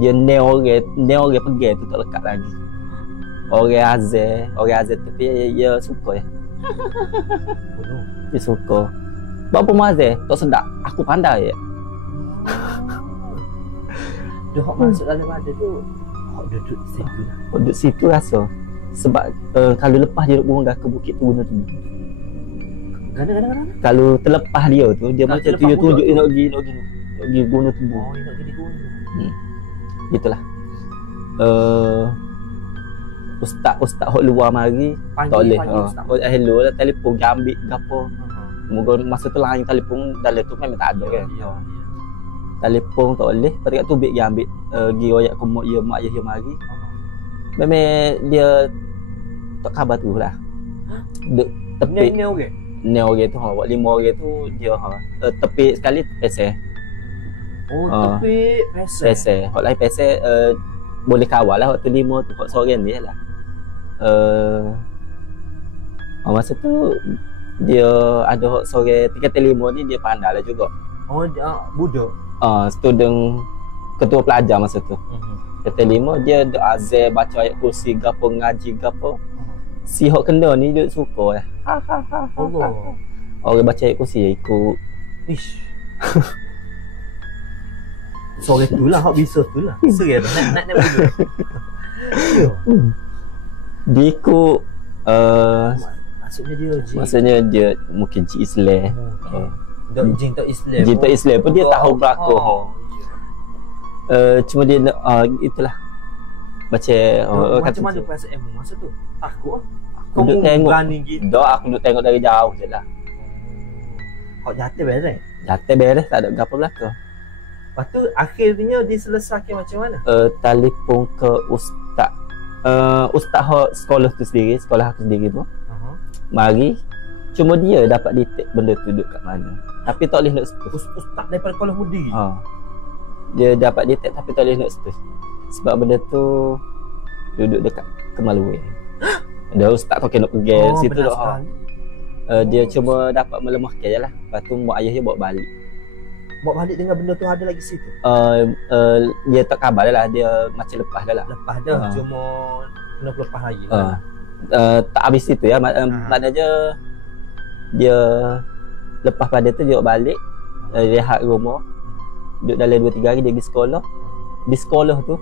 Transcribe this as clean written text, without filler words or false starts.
Dia nail orang pergi tu tak lekat lagi. Orang Azal tapi dia suka ya. Dia suka. Berapa mazal tak sedap. Aku pandai ya. Dia hok masuk dalam badan tu. Hok duduk situ lah. Duduk situ rasa. Sebab kalau lepas dia duduk ke bukit tu guna tu. Kadang-kadang Kalau terlepas dia tu dia Kalau macam tu terlepas dia tunjuk budak nak pergi guna tubuh. oh, nak jadi guna. Itulah. Ustaz hok luar mari tak boleh. Ustaz. Hello lah telefon dia ambil gapo. Moga masa tu lain telefon dalam tu memang tak ada kan. Ya. Telefon tak boleh. Pada kat tu dia ambil pergi royak ke mak ayah dia mari. Memang dia tak khabar tu lah. Duk tepi Ni okey. ni orang tu buat 5 orang tu dia tepi sekali pesel. Oh, tepi Pesel. Hok lain pesel boleh kawal lah waktu 5 tu hok seorang dia lah. Masa tu dia ada hok seorang 3-5 ni dia pandai lah juga. Oh, dia budak. Student ketua pelajar masa tu. Kata 5 dia ada azal baca ayat kursi gapo ngaji gapo. Si hok kena ni dia suka lah. Allah. Orang baca ayat kursi ikut. Ish. Sore tu lah hok bisa tu lah. Serius nak budak. Dia ikut maksudnya dia mungkin cik Islam. Dak jin tak Islam. Jin tak Islam pun dia tahu belaka. Cuma dia itulah. Baca macam mana perasaan masa tu? Takut. Aku duduk tengok. Berani gitu. Aku duduk tengok dari jauh je lah. Kau jatuh beres. Jatuh beres tak ada gapo belaka. Lepas tu akhirnya diselesaikan macam mana? Telefon ke ustaz. Ustaz sekolah tu sendiri, sekolah aku sendiri tu. Mari. Cuma dia dapat detect benda tu duduk kat mana. Tapi tak boleh nak setus. Ustaz daripada Kuala Mudi. Dia dapat detect tapi tak boleh nak setus. Sebab benda tu duduk dekat Kemaluan. Ada ustaz tak nak pergi situ dah. Dia cuma dapat melemahkan je lah. Lepas tu mak ayah dia bawa balik. Bawa balik dengan benda tu ada lagi situ? Dia tak khabar dah lah. Dia macam lepas dah lah. Lepas dah. Cuma kena lepas lagi lah. Tak habis situ ya. Maknanya dia lepas pada tu dia bawa balik. Rehat rumah. Duduk dalam 2-3 hari dia pergi sekolah. Di sekolah tu